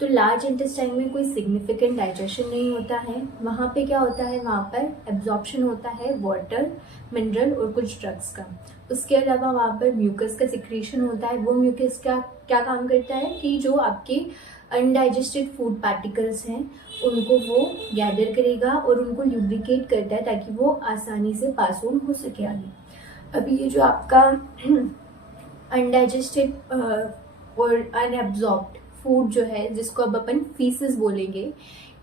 तो लार्ज इंटेस्टाइन में कोई सिग्निफिकेंट डाइजेशन नहीं होता है। वहाँ पे क्या होता है, वहाँ पर एब्जॉर्प्शन होता है वाटर, मिनरल और कुछ ड्रग्स का। उसके अलावा वहाँ पर म्यूकस का सिक्रीशन होता है। वो म्यूकस का क्या काम करता है कि जो आपके अनडाइजेस्टेड फूड पार्टिकल्स हैं उनको वो गैदर करेगा और उनको ल्यूब्रिकेट करता है ताकि वो आसानी से पास ऑन हो सके आगे। अब ये जो आपका अनडाइजेस्टेड और अनएब्जॉर्ब्ड फूड जो है, जिसको अब अपन फीसेस बोलेंगे,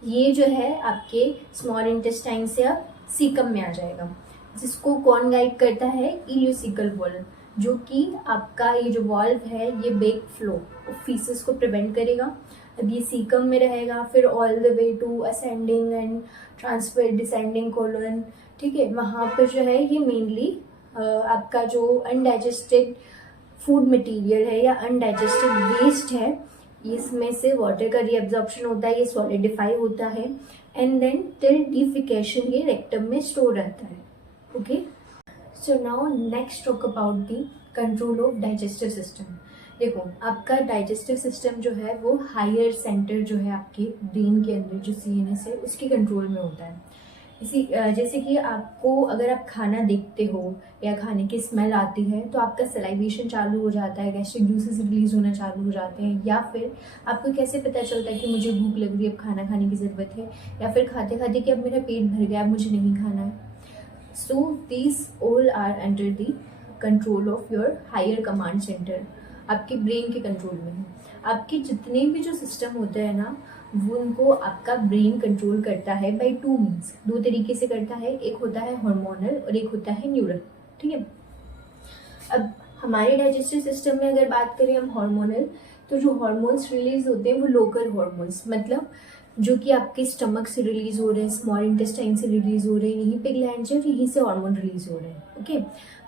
ये जो है आपके स्मॉल इंटेस्टाइन से अब सीकम में आ जाएगा, जिसको कौन गाइड करता है, इलियोसिकल वॉल्व, जो कि आपका ये जो वॉल्व है ये बेक फ्लो ऑफ फीसेस को प्रिवेंट करेगा। अब ये सीकम में रहेगा, फिर all the way to ascending and transverse descending colon, ठीक है। वहाँ पर जो है ये मेनली आपका जो अनडाइजेस्टेड फूड मटेरियल है या अनडाइजेस्टेड वेस्ट है, इसमें से वाटर का रीअब्जॉर्प्शन होता है, ये सॉलिडिफाई होता है एंड देन टिल डिफिकेशन ये रेक्टम में स्टोर रहता है। Okay, so now next talk about the control of digestive system. देखो, आपका डाइजेस्टिव सिस्टम जो है वो हायर सेंटर जो है आपके ब्रेन के अंदर जो सीएनएस है उसके कंट्रोल में होता है। इसी जैसे कि आपको अगर आप खाना देखते हो या खाने की स्मेल आती है तो आपका सलाइवेशन चालू हो जाता है, गैस्ट्रिक जूसेस रिलीज होना चालू हो जाते हैं, या फिर आपको कैसे पता चलता है कि मुझे भूख लग रही है, अब खाना खाने की ज़रूरत है, या फिर खाते खाते कि अब मेरा पेट भर गया, अब मुझे नहीं खाना है। So these all are under the control of your higher command centre, आपके ब्रेन के कंट्रोल में है। आपके जितने भी जो सिस्टम होते हैं ना, वो उनको आपका ब्रेन कंट्रोल करता है बाय टू मीन्स, दो तरीके से करता है। एक होता है हार्मोनल और एक होता है न्यूरल, ठीक है। अब हमारे डाइजेस्टिव सिस्टम में अगर बात करें हम हार्मोनल, तो जो हार्मोन्स रिलीज होते हैं वो लोकल हार्मोन्स, मतलब जो कि आपके स्टमक से रिलीज हो रहे हैं, स्मॉल इंटेस्टाइन से रिलीज हो रहे हैं, यहीं पे ग्लैंड से और यहीं से हार्मोन रिलीज हो रहे हैं। ओके,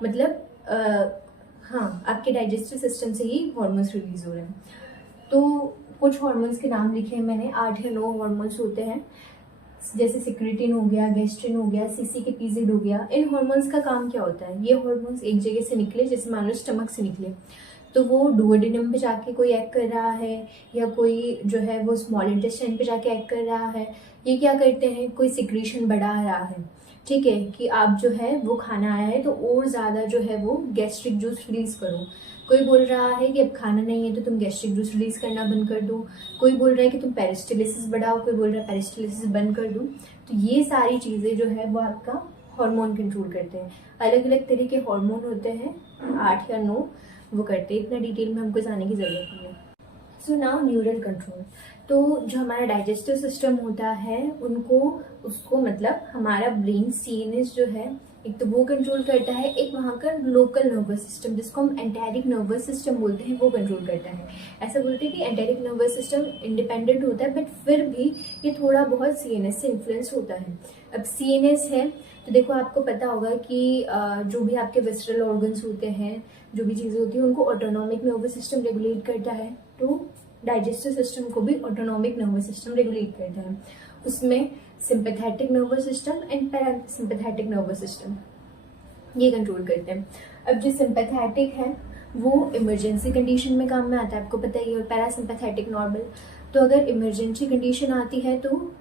मतलब हाँ, आपके डाइजेस्टिव सिस्टम से ही हार्मोन्स रिलीज हो रहे हैं। तो कुछ हार्मोन्स के नाम लिखे हैं मैंने, 8 या 9 हार्मोन्स होते हैं, जैसे सिक्रेटिन हो गया, गैस्ट्रिन हो गया, CCK-PZ हो गया। इन हार्मोन्स का काम क्या होता है, ये हार्मोन्स एक जगह से निकले, जैसे मान लो स्टमक से निकले, तो वो डुओडेनम पे जाके कोई एक्ट कर रहा है या कोई जो है वो स्मॉल इंटेस्टाइन पे जाके एक्ट कर रहा है। ये क्या करते हैं, कोई सिक्रीशन बढ़ा रहा है, ठीक है, कि आप जो है वो खाना आया है तो और ज़्यादा जो है वो गैस्ट्रिक जूस रिलीज करो। कोई बोल रहा है कि अब खाना नहीं है तो तुम गैस्ट्रिक जूस रिलीज करना बंद कर दो। कोई बोल रहा है कि तुम पेरिस्टाल्सिस बढ़ाओ, कोई बोल रहा है पेरिस्टाल्सिस बंद कर दो। तो ये सारी चीज़ें जो है वो आपका हार्मोन कंट्रोल करते हैं। अलग अलग तरह के हार्मोन होते हैं, 8 या 9 वो करते हैं, इतना डिटेल में हमको जाने की ज़रूरत नहीं है। सो नाउ न्यूरल कंट्रोल, तो जो हमारा डाइजेस्टिव सिस्टम होता है उसको मतलब हमारा ब्रेन सीएनएस जो है एक तो वो कंट्रोल करता है, एक वहाँ का लोकल नर्वस सिस्टम जिसको हम एंटेरिक नर्वस सिस्टम बोलते हैं वो कंट्रोल करता है। ऐसा बोलते हैं कि एंटेरिक नर्वस सिस्टम इंडिपेंडेंट होता है बट फिर भी ये थोड़ा बहुत सीएनएस से इन्फ्लुएंस होता है। अब सीएनएस है तो देखो आपको पता होगा कि जो भी आपके विसरल ऑर्गन्स होते हैं, जो भी चीज़ें होती हैं उनको ऑटोनॉमिक नर्वस सिस्टम रेगुलेट करता है, तो डाइजेस्टिव सिस्टम को भी ऑटोनॉमिक नर्वस सिस्टम रेगुलेट करता है। उसमें sympathetic nervous system and parasympathetic nervous system ये कंट्रोल करते हैं। अब जो सिंपैथेटिक है वो इमरजेंसी कंडीशन में काम में आता है, आपको पता ही है, और पैरासिम्पैथेटिक नॉर्मल। तो अगर इमरजेंसी कंडीशन आती है तो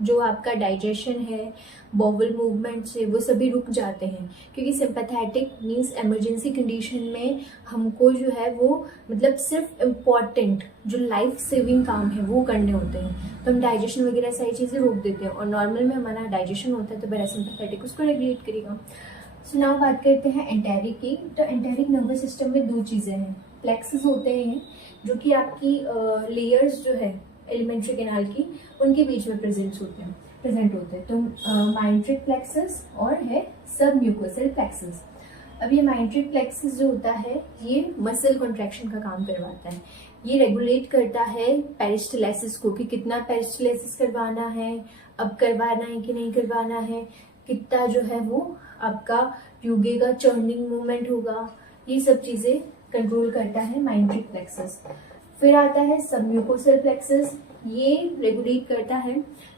जो आपका डाइजेशन है, बॉवल मूवमेंट से वो सभी रुक जाते हैं, क्योंकि सिंपैथेटिक मींस इमरजेंसी कंडीशन में हमको जो है वो मतलब सिर्फ इम्पॉर्टेंट जो लाइफ सेविंग काम है वो करने होते हैं, तो हम डाइजेशन वगैरह सारी चीज़ें रोक देते हैं, और नॉर्मल में हमारा डाइजेशन होता है तो पैरासिम्पैथेटिक उसको रेगुलेट करेगा। सो नाउ बात करते हैं एंटेरिक की। तो एंटेरिक नर्वस सिस्टम में 2 चीज़ें हैं, प्लेक्सस होते हैं जो कि आपकी लेयर्स जो है एलिमेंट्री कैनाल की उनके बीच में प्रेजेंट होते हैं। तो माइंट्रिक प्लेक्सस और है सब म्यूकोसल प्लेक्सस। अब ये माइंट्रिक प्लेक्सस जो होता है ये मसल कॉन्ट्रैक्शन का काम करवाता है, ये रेगुलेट करता है पेरिस्टालसिस को कि कितना पेरिस्टालसिस करवाना है, अब करवाना है कि नहीं करवाना है, कितना जो है वो आपका प्यूगे का चर्निंग मूवमेंट होगा, ये सब चीज़ें कंट्रोल करता है माइंट्रिक प्लेक्सस। फिर आता है सबम्यूकोसल प्लेक्सस, ये रेगुलेट करता है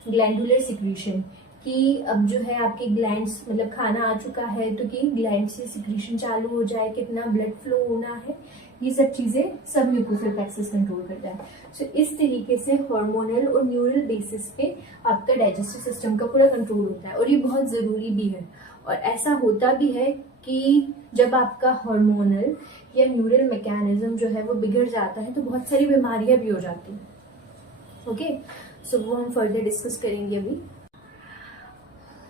ग्लैंडुलर सिक्रीशन कि अब जो है आपके ग्लैंड्स मतलब खाना आ चुका है तो कि ग्लैंड से सिक्रीशन चालू हो जाए, कितना ब्लड फ्लो होना है, ये सब चीज़ें सबम्यूकोसल प्लेक्सस कंट्रोल करता है। सो इस तरीके से हार्मोनल और न्यूरल बेसिस पे आपका डाइजेस्टिव सिस्टम का पूरा कंट्रोल होता है, और ये बहुत ज़रूरी भी है। और ऐसा होता भी है कि जब आपका हार्मोनल या न्यूरल मैकेनिज्म जो है वो बिगड़ जाता है तो बहुत सारी बीमारियां भी हो जाती हैं। ओके, सो वो हम फर्दर डिस्कस करेंगे अभी।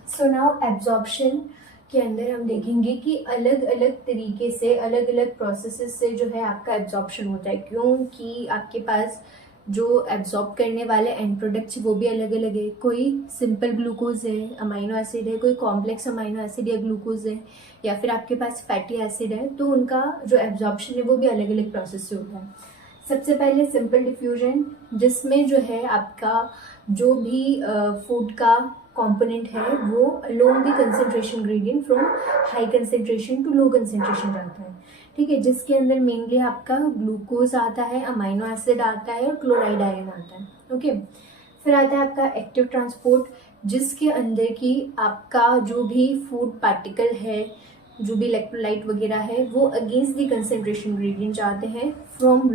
सो नाउ एब्जॉर्प्शन के अंदर हम देखेंगे कि अलग अलग तरीके से, अलग अलग प्रोसेसेस से जो है आपका एब्जॉर्प्शन होता है, क्योंकि आपके पास जो एब्जॉर्ब करने वाले एंड प्रोडक्ट्स वो भी अलग अलग है। कोई सिंपल ग्लूकोज है, अमाइनो एसिड है, कोई कॉम्प्लेक्स अमाइनो एसिड या ग्लूकोज है, या फिर आपके पास फैटी एसिड है, तो उनका जो एब्जॉर्प्शन है वो भी अलग अलग प्रोसेस से होता है। सबसे पहले सिंपल डिफ्यूजन, जिसमें जो है आपका जो भी फूड का कंपोनेंट है वो along the concentration gradient from high concentration to low concentration जाता है, ठीक है, जिसके अंदर मेनली आपका ग्लूकोज आता है, अमाइनो एसिड आता है और क्लोराइड आयन आता है। ओके, फिर आता है आपका एक्टिव ट्रांसपोर्ट, जिसके अंदर की आपका जो भी फूड पार्टिकल है, जो भी इलेक्ट्रोलाइट वगैरह है वो अगेंस्ट द कंसंट्रेशन ग्रेडियंट जाते हैं from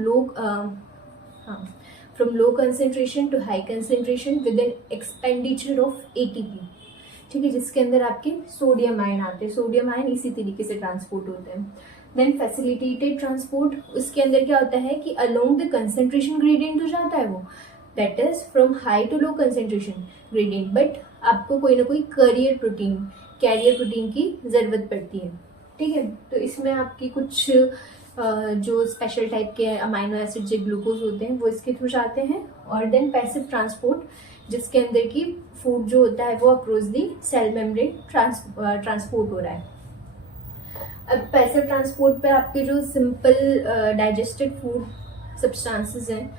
low concentration to high concentration with an expenditure of ATP, ठीक है, जिसके अंदर आपके सोडियम आयन आते हैं। सोडियम आयन इसी तरीके से ट्रांसपोर्ट होते हैं। देन फैसिलिटेटेड ट्रांसपोर्ट, उसके अंदर क्या होता है कि अलोंग द कंसंट्रेशन ग्रेडियंट हो जाता है वो, that is from high to low concentration gradient, but आपको कोई ना कोई कैरियर प्रोटीन की जरूरत पड़ती है, ठीक है। तो इसमें आपकी कुछ जो स्पेशल टाइप के अमाइनो एसिड जो ग्लूकोज होते हैं वो इसके थ्रू जाते हैं। और देन पैसिव ट्रांसपोर्ट, जिसके अंदर की फूड जो होता है वो across the cell membrane transport हो रहा है। अब पैसिव ट्रांसपोर्ट पे आपके जो सिंपल डाइजेस्टेड फूड सब्सटेंसेस हैं,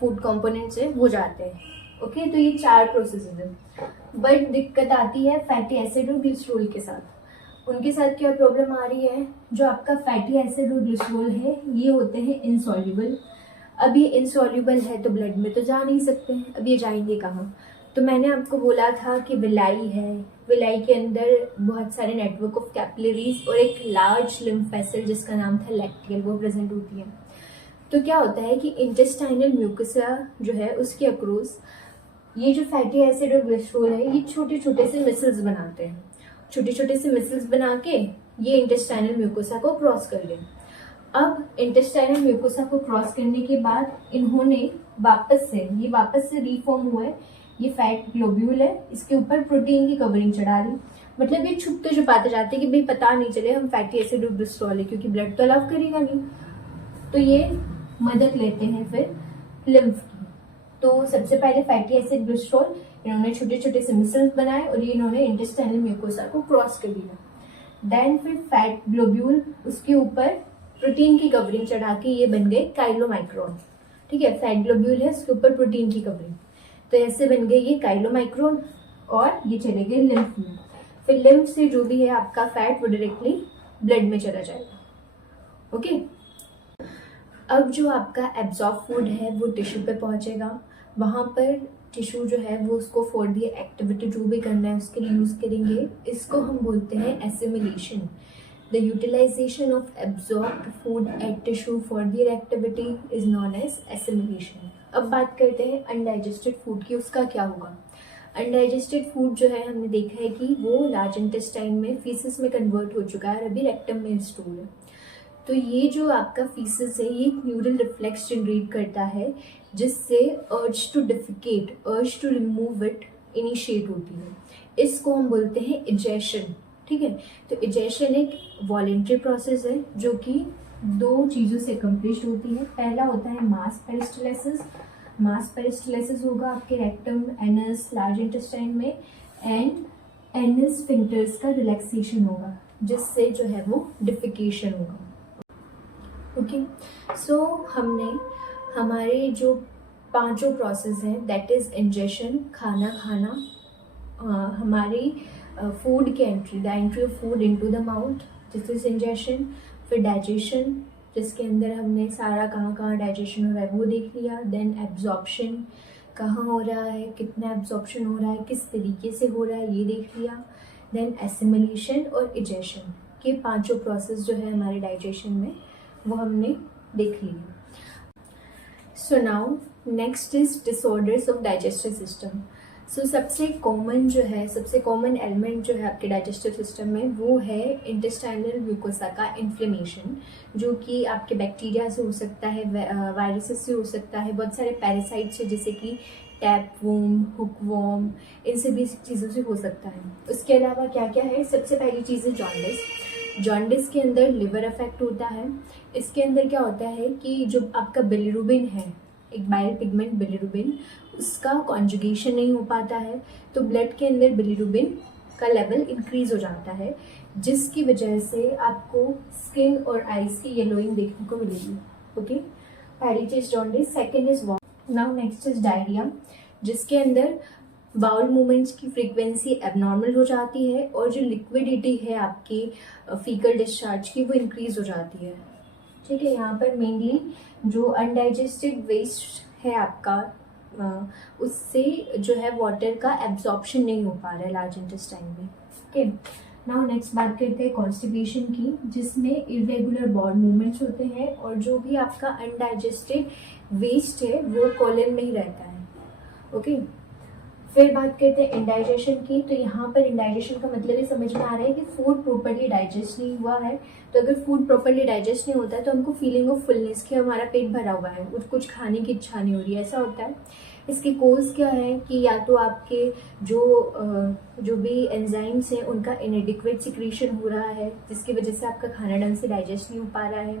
फूड कंपोनेंट्स हैं, वो जाते हैं। ओके, तो ये 4 प्रोसेसेस हैं, बट दिक्कत आती है फैटी एसिड और ग्लिसरॉल के साथ। उनके साथ क्या प्रॉब्लम आ रही है, जो आपका फैटी एसिड और ग्लिसरॉल है ये होते हैं इनसॉल्युबल। अब ये इनसॉल्युबल है तो ब्लड में तो जा नहीं सकते, अब ये जाएंगे कहाँ? तो मैंने आपको बोला था कि विलाई है, विलाई के अंदर बहुत सारे नेटवर्क ऑफ कैपिलरीज और एक लार्ज लिम्फ वेसल जिसका नाम था लैक्टियल वो प्रेजेंट होती है। तो क्या होता है कि इंटेस्टाइनल म्यूकोसा जो है उसके अक्रॉस ये जो फैटी एसिड और ग्लिसरॉल है ये छोटे छोटे से मिसल्स बनाते हैं, छोटे छोटे से मिसल्स बना के ये इंटेस्टाइनल म्यूकोसा को क्रॉस कर लें। अब इंटेस्टाइनल म्यूकोसा को क्रॉस करने के बाद इन्होंने वापस से रीफॉर्म हुआ है, ये फैट ग्लोब्यूल है, इसके ऊपर प्रोटीन की कवरिंग चढ़ा दी। मतलब ये छुपते छुपाते जाते हैं कि भाई पता नहीं चले हम फैटी एसिड और ग्लिसरॉल है, क्योंकि ब्लड तो अलाउ करेगा नहीं। तो ये मदद लेते हैं फिर लिम्फ की। तो सबसे पहले फैटी एसिड ग्लिसरॉल इन्होंने छोटे छोटे से मिसल्स बनाए और ये इन्होंने इंटेस्टाइनल म्यूकोसा को क्रॉस कर दिया। देन फिर फैट ग्लोब्यूल, उसके ऊपर प्रोटीन की कवरिंग चढ़ा के ये बन गए काइलोमाइक्रोन। ठीक है, फैट ग्लोब्यूल है, उसके ऊपर प्रोटीन की कवरिंग, तो ऐसे बन गए ये काइलोमाइक्रोन और ये चले गए लिम्फ में। फिर लिम्फ से जो भी है आपका फैट वो डायरेक्टली ब्लड में चला जाएगा। ओके, अब जो आपका एब्जॉर्ब फूड है वो टिश्यू पे पहुंचेगा, वहां पर टिश्यू जो है वो उसको फॉर दी एक्टिविटी जो भी करना है उसके लिए यूज करेंगे। इसको हम बोलते हैं assimilation. The utilisation of absorbed food at tissue for their activity is known as assimilation. अब बात करते हैं अनडाइजेस्टेड फूड की, उसका क्या होगा। अनडाइजेस्टेड फूड जो है हमने देखा है कि वो लार्ज इंटेस्टाइन में फीसिस में कन्वर्ट हो चुका है और अभी रेक्टम में स्टोर है। तो ये जो आपका फीसिस है ये एक न्यूरल रिफ्लेक्स जनरेट करता है जिससे urge to defecate, urge to remove it initiate होती है। इसको हम बोलते हैं इजेशन। ठीक है, तो इजेशन एक वॉलेंट्री प्रोसेस है जो कि दो चीज़ों से अकम्प्लिश्ड होती है। पहला होता है मास पेरिस्टलिसिस। मास पेरिस्टलिसिस होगा आपके रेक्टम, एनस, लार्ज इंटेस्टाइन में, एंड एनल स्फिंक्टर्स का रिलैक्सेशन होगा जिससे जो है वो डिफिकेशन होगा। ओके, सो हमने हमारे जो पांचों प्रोसेस हैं दैट इज इंजेशन, खाना खाना, हमारी फूड की entry, the entry of food into the mouth, this is ingestion. फिर डाइजेशन जिसके अंदर हमने सारा कहाँ कहाँ डाइजेशन हो रहा है वो देख लिया। देन एब्जॉर्प्शन, कहाँ हो रहा है, कितना एब्जॉर्प्शन हो रहा है, किस तरीके से हो रहा है ये देख लिया। देन एसिमिलेशन और इजेशन, के पांचों प्रोसेस जो है हमारे डाइजेशन में वो हमने देख लिया। So now next is disorders of digestive system. So सबसे कॉमन जो है, सबसे कॉमन एलिमेंट जो है आपके डाइजेस्टिव सिस्टम में वो है इंटेस्टाइनल म्यूकोसा का इन्फ्लेमेशन, जो कि आपके बैक्टीरिया से हो सकता है, वायरसेस से हो सकता है, बहुत सारे पैरासाइट से जैसे कि टैपवॉर्म, हुकवॉर्म, इन सभी चीज़ों से हो सकता है। उसके अलावा क्या क्या है, सबसे पहली चीज़ है जॉन्डिस। जॉन्डिस के अंदर लिवर अफेक्ट होता है। इसके अंदर क्या होता है कि जो आपका बिलिरुबिन है, एक बाइल पिगमेंट बिलिरुबिन, उसका कॉन्जुगेशन नहीं हो पाता है, तो ब्लड के अंदर बिलिरुबिन का लेवल इंक्रीज हो जाता है, जिसकी वजह से आपको स्किन और आईज की येलोइंग देखने को मिलेगी। ओके, पहली चीज jaundice. Second is vomit. Now next is diarrhoea, जिसके अंदर बाउल मूवमेंट्स की फ्रीक्वेंसी एबनॉर्मल हो जाती है और जो लिक्विडिटी है आपकी फीकल डिस्चार्ज की वो इंक्रीज हो जाती है। ठीक है, यहाँ पर मेनली जो अनडाइजेस्टेड वेस्ट है आपका उससे जो है वाटर का एब्जॉर्प्शन नहीं हो पा रहा है लार्ज इंटेस्टाइन में। ओके, नाउ नेक्स्ट बात करते हैं कॉन्स्टिपेशन की, जिसमें इरेगुलर बॉल मूवमेंट्स होते हैं और जो भी आपका अनडाइजेस्टेड वेस्ट है वो कॉलन में ही रहता है। ओके, फिर बात करते हैं इंडाइजेशन की। तो यहाँ पर इंडाइजेशन का मतलब ये समझ में आ रहा है कि फूड प्रॉपर्ली डाइजेस्ट नहीं हुआ है। तो अगर फूड प्रॉपर्ली डाइजेस्ट नहीं होता है तो हमको फीलिंग ऑफ फुलनेस की, हमारा पेट भरा हुआ है, कुछ खाने की इच्छा नहीं हो रही है, ऐसा होता है। इसके कोज क्या है कि या तो आपके जो भी एंजाइम्स हैं उनका इनएडिक्वेट सिक्रीशन हो रहा है जिसकी वजह से आपका खाना ढंग से डाइजेस्ट नहीं हो पा रहा है,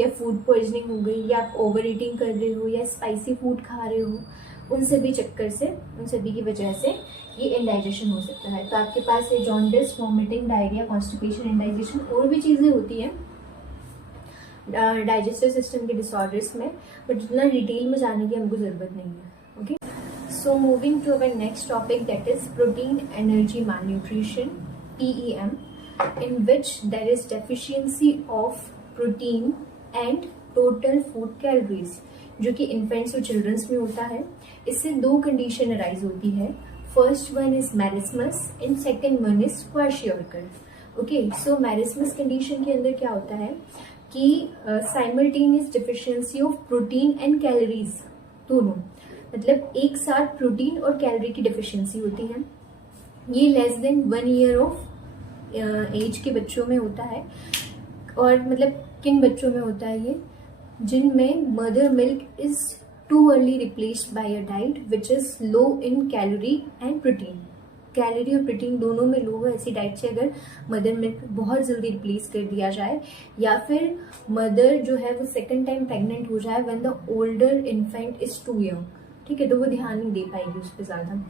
या फूड पॉइजनिंग हो गई, या आप ओवर ईटिंग कर रहे हो, या स्पाइसी फूड खा रहे हो, उन सभी चक्कर से, उन सभी की वजह से ये इंडाइजेशन हो सकता है। तो आपके पास ये jaundice, vomiting, diarrhoea, constipation, indigestion और भी चीज़ें होती हैं डाइजेस्टिव सिस्टम के डिसऑर्डर्स में, बट जितना डिटेल में जाने की हमको ज़रूरत नहीं है। Okay, so moving to our next topic that is protein energy malnutrition, PEM, in which there is deficiency of protein and total food calories, जो कि इन्फेंट्स और चिल्ड्रंस में होता है। इससे दो कंडीशन अराइज होती है, first one is marasmus and second one is kwashiorkor. Okay, so marasmus condition के अंदर क्या होता है कि simultaneous deficiency of protein and calories, दोनों, मतलब एक साथ प्रोटीन और कैलोरी की डिफिशियंसी होती है। ये less than 1 year of age के बच्चों में होता है, और मतलब किन बच्चों में होता है ये, जिनमें mother milk is too early replaced by a diet which is low in calorie and protein. Calorie और प्रोटीन दोनों में लो हो ऐसी डाइट से अगर मदर मिल्क बहुत जल्दी रिप्लेस कर दिया जाए, या फिर मदर जो है वो सेकंड टाइम प्रेग्नेंट हो जाए when the older infant is too young, ठीक है, तो वो ध्यान नहीं दे पाएगी उस पर ज़्यादा।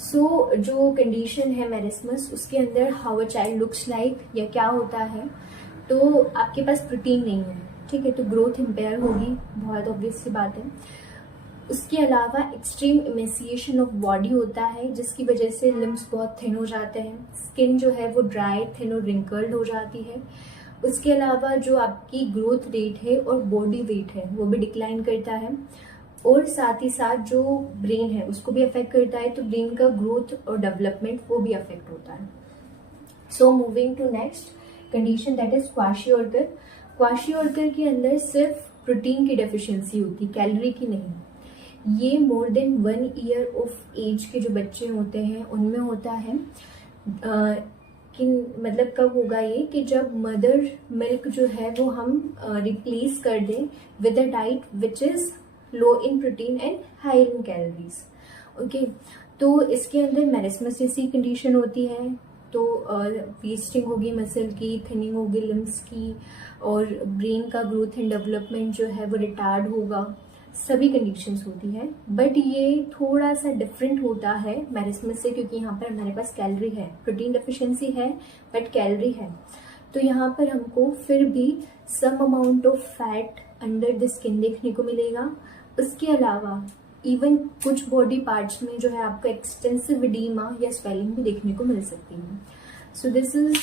सो जो कंडीशन है मेरिस्मस, उसके अंदर how a child looks like, या क्या होता है, तो आपके पास प्रोटीन नहीं है, ठीक है, तो ग्रोथ इम्पेयर होगी, बहुत ऑब्वियस सी बात है। उसके अलावा एक्सट्रीम इमेसिएशन ऑफ बॉडी होता है, जिसकी वजह से लिम्स बहुत थिन हो जाते हैं, स्किन जो है वो ड्राई, थिन और रिंकल्ड हो जाती है। उसके अलावा जो आपकी ग्रोथ रेट है और बॉडी वेट है वो भी डिक्लाइन करता है, और साथ ही साथ जो ब्रेन है उसको भी अफेक्ट करता है, तो ब्रेन का ग्रोथ और डेवलपमेंट वो भी अफेक्ट होता है। So moving to next condition, that is kwashiorkor. Kwashiorkor के अंदर सिर्फ प्रोटीन की डेफिशिएंसी होती, कैलोरी की नहीं। ये more than 1 year of age के जो बच्चे होते हैं उनमें होता है। कि मतलब कब होगा ये, कि जब मदर मिल्क जो है वो हम रिप्लेस कर दें with a diet which is low in protein and high in calories. Okay, तो इसके अंदर मेरिस्मस जैसी कंडीशन होती है, तो वेस्टिंग होगी मसल की, थिनिंग होगी लिम्स की, और ब्रेन का ग्रोथ एंड डेवलपमेंट जो है वो रिटार्ड होगा, सभी कंडीशंस होती है। बट ये थोड़ा सा डिफरेंट होता है मेरिस्मस से, क्योंकि यहाँ पर हमारे पास कैलोरी है, प्रोटीन डेफिशिएंसी है बट कैलोरी है, तो यहाँ पर हमको फिर भी some amount of fat under the skin देखने को मिलेगा। उसके अलावा इवन कुछ बॉडी पार्ट्स में जो है आपको एक्सटेंसिव एडीमा या स्वेलिंग भी देखने को मिल सकती है। So this is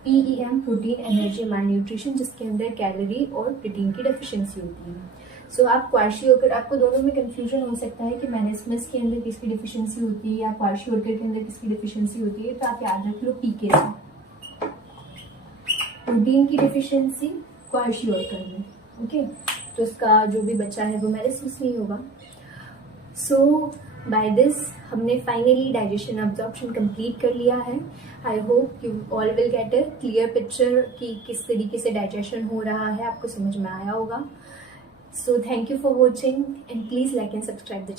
PEM, protein energy malnutrition, जिसके अंदर कैलोरी और प्रोटीन की डेफिशिएंसी होती है। सो आप क्वाशियोर्कर, आपको दोनों में कंफ्यूजन हो सकता है कि मेरिस्मस के अंदर किसकी डेफिशिएंसी होती है या क्वाशियोर्कर के अंदर किसकी डेफिशिएंसी होती है, तो आप याद रख लो PK से, प्रोटीन की डेफिशिएंसी क्वाशियोर्कर में। ओके, तो उसका जो भी बच्चा है वो मेरिस्मस नहीं होगा। सो बाय दिस हमने फाइनली डाइजेशन एब्जॉर्प्शन कंप्लीट कर लिया है। I hope you all will get a clear picture कि किस तरीके से डाइजेशन हो रहा है, आपको समझ में आया होगा। So thank you for watching and please like and subscribe the channel.